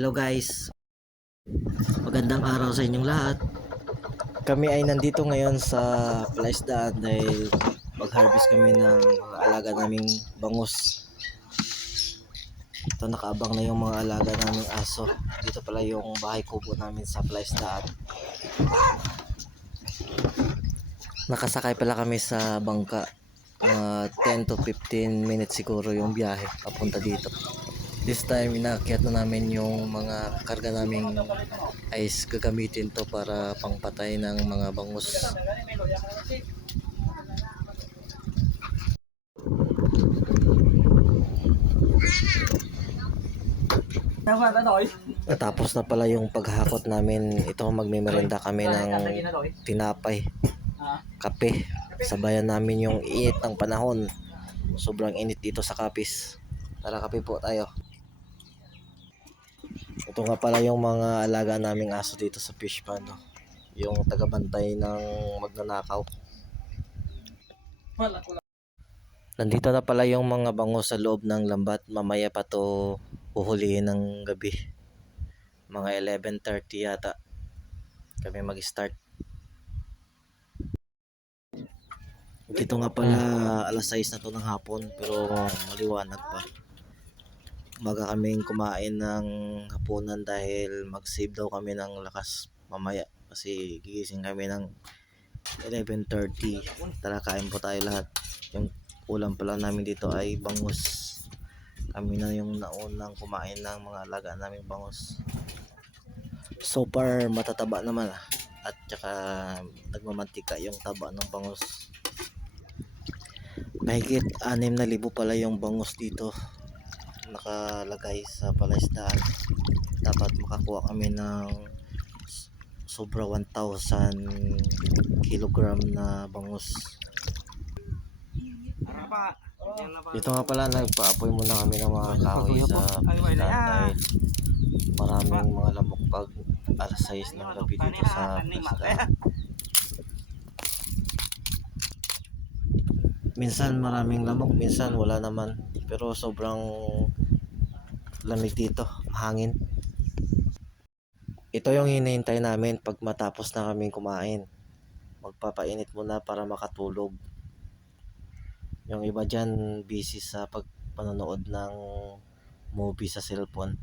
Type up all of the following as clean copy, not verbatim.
Hello guys, magandang araw sa inyong lahat. Kami ay nandito ngayon sa palaisdaan dahil mag-harvest kami ng mga alaga naming bangus. Ito, nakaabang na yung mga alaga naming aso. Dito pala yung bahay kubo namin sa palaisdaan. Nakasakay pala kami sa bangka. 10 to 15 minutes siguro yung biyahe papunta dito. This time inaakyat na namin yung mga karga naming ice. Gagamitin to para pangpatay ng mga bangus. Natapos na pala yung paghakot namin. Ito, magmemerenda kami ng tinapay, kape. Sabayan namin yung init ng panahon. Sobrang init dito sa Capiz. Tara, kape po tayo. Ito nga pala yung mga alaga naming aso dito sa fish pond, no? Yung tagabantay ng magnanakaw. Nandito na pala yung mga bangus sa loob ng lambat. Mamaya pa to uhulihin ng gabi. Mga 11:30 yata kami mag-start. Dito nga pala alas 6 na to ng hapon, pero maliwanag pa. Umaga kaming kumain ng hapunan dahil mag-save daw kami ng lakas mamaya kasi gigising kami ng 11:30. Tara, kain po tayo lahat. Yung ulam pala namin dito ay bangus. Kami na yung naunang kumain ng mga alaga naming bangus. So far matataba naman, at saka nagmamantika yung taba ng bangus. Mahigit 6,000 pala yung bangus dito nakalagay sa palaisdaan. Dapat makakuha kami ng sobra 1,000 kilogram na bangus. Dito nga pala nagpaapoy muna kami ng mga kahoy sa palaisdaan dahil maraming mga lamok pag alas 6 ng gabi dito sa palaisdaan. Minsan maraming lamok, minsan wala naman, pero sobrang lamig dito, mahangin. Ito yung hinihintay namin pag matapos na kami kumain. Magpapainit muna para makatulog. Yung iba dyan busy sa panonood ng movie sa cellphone.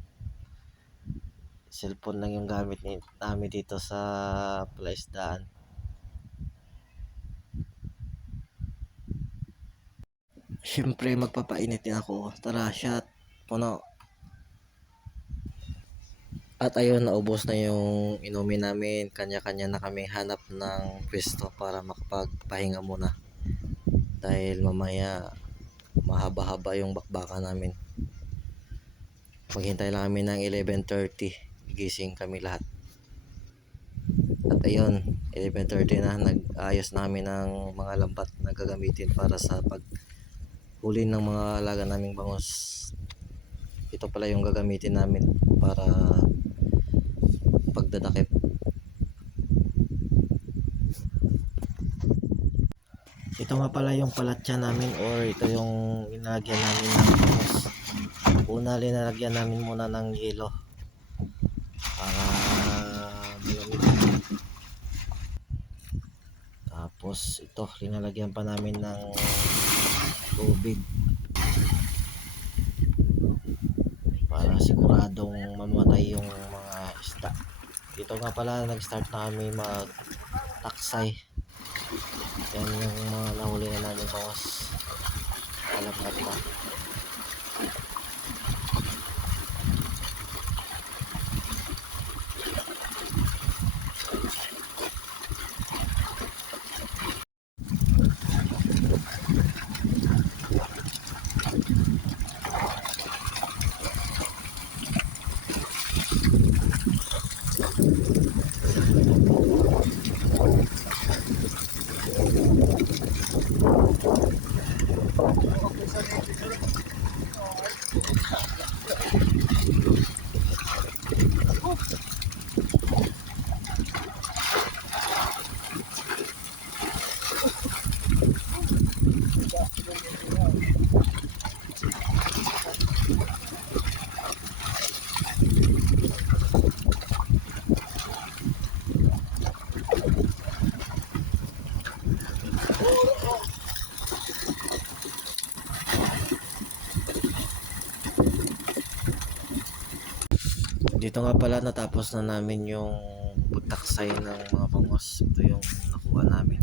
Cellphone lang yung gamit namin dito sa palaisdaan. Siyempre magpapainit din ako. Tara, shot. Puno. At ayun, naubos na yung inumin namin. Kanya-kanya na kami hanap ng pwesto para makapagpahinga muna. Dahil mamaya mahaba-haba yung bakbaka namin. Maghintay lang kami ng 11:30. Gising kami lahat. At ayun, 11:30 na. Nag-ayos namin ng mga lambat na gagamitin para sa paghuli ng mga alaga naming bangus. Ito pala yung gagamitin namin para pagdadakip. Ito nga pala yung palatya namin, or ito yung linalagyan namin ng bangus. Una, linalagyan namin muna ng yelo para malamig. Tapos ito, linalagyan pa namin ng tubig para siguradong mamatay yung mga isda. Dito nga pala nag-start na kami mag-taksay. Yan yung mga nahuli na namin bangus. Alam na pa. Ito nga pala, natapos na namin yung pagtaksay ng mga bangos. Ito yung nakuha namin.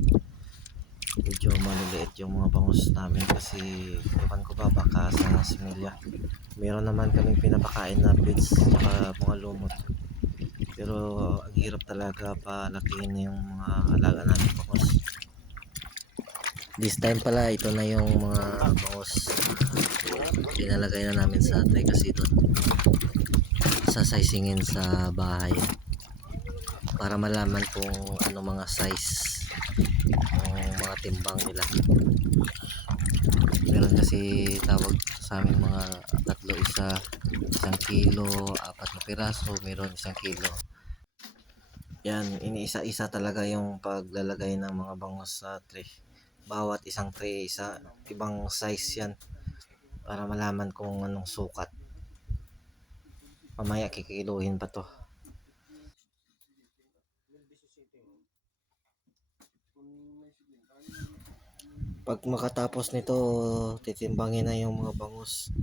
Medyo maliliit yung mga bangus namin kasi ewan ko ba, baka sa similya. Meron naman kaming pinapakain na feeds at mga lumot. Pero ang hirap talaga palakihin yung mga alaga namin bangus. This time pala, ito na yung mga bangus. Pinalagay na namin sa tray kasi doon sasizingin sa bahay para malaman kung ano mga size yung mga timbang nila. Meron kasi tawag sa amin mga tatlo, isang kilo, 4 na piraso, meron 1 kilo. Yan, iniisa-isa talaga yung paglalagay ng mga bangus sa tray. Bawat isang tray, ibang size yan para malaman kung anong sukat. Mamaya kikiluhin pa to. Pag makatapos nito, titimbangin na yung mga bangus.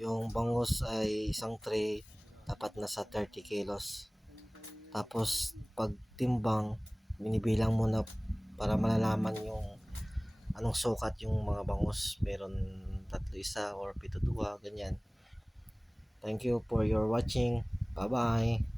Yung bangus ay isang tray, dapat nasa 30 kilos. Tapos pag timbang, binibilang muna para malalaman yung anong sukat yung mga bangus. Meron 3 or 7 2, ganyan. Thank you for your watching. Bye bye.